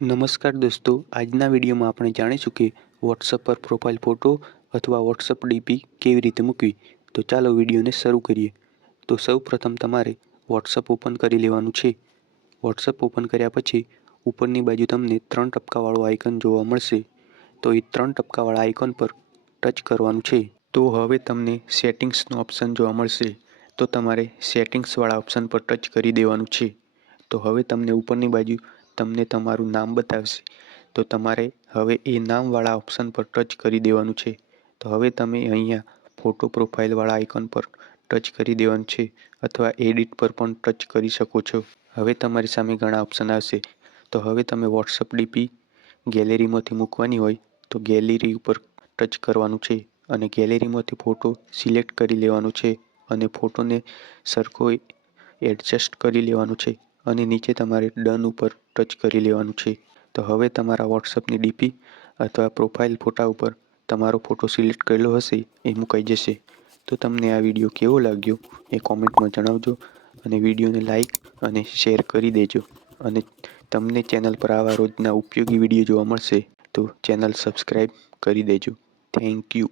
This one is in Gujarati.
નમસ્કાર દોસ્તો, આજના વિડીયોમાં આપણે જાણીશું કે વોટ્સઅપ પર પ્રોફાઇલ ફોટો અથવા વોટ્સઅપ ડીપી કેવી રીતે મૂકવી. તો ચાલો વિડીયોને શરૂ કરીએ. તો સૌપ્રથમ તમારે વોટ્સઅપ ઓપન કરી લેવાનું છે. વોટ્સઅપ ઓપન કર્યા પછી ઉપરની બાજુ તમને 3 ટપકાવાળું આઇકન જોવા મળશે. તો એ 3 ટપકાવાળા આઇકન પર ટચ કરવાનું છે. તો હવે તમને સેટિંગ્સનો ઓપ્શન જોવા મળશે. તો તમારે સેટિંગ્સવાળા ઓપ્શન પર ટચ કરી દેવાનું છે. તો હવે તમને ઉપરની બાજુ તમને તમારું નામ બતાવશે. તો તમારે હવે એ નામવાળા ઓપ્શન પર ટચ કરી દેવાનું છે. તો હવે તમે અહીંયા ફોટો પ્રોફાઇલવાળા આઇકન પર ટચ કરી દેવાનું છે અથવા એડિટ પર પણ ટચ કરી શકો છો. હવે તમારી સામે ઘણા ઓપ્શન આવશે. તો હવે તમે વોટ્સઅપ ડીપી ગેલેરીમાંથી મૂકવાની હોય તો ગેલેરી ઉપર ટચ કરવાનું છે અને ગેલેરીમાંથી ફોટો સિલેક્ટ કરી લેવાનો છે અને ફોટોને સરખો એડજસ્ટ કરી લેવાનું છે અને નીચે તમારે ડન ઉપર ટચ કરી લેવાનું છે. તો હવે તમારા વોટ્સઅપની ડીપી અથવા પ્રોફાઇલ ફોટા ઉપર તમારો ફોટો સિલેક્ટ કરેલો હશે એ મુકાઈ જશે. તો તમને આ વિડીયો કેવો લાગ્યો એ કોમેન્ટમાં જણાવજો અને વિડીયોને લાઈક અને શેર કરી દેજો. અને તમને ચેનલ પર આવા રોજના ઉપયોગી વિડીયો જોવા મળશે તો ચેનલ સબસ્ક્રાઈબ કરી દેજો. Thank you.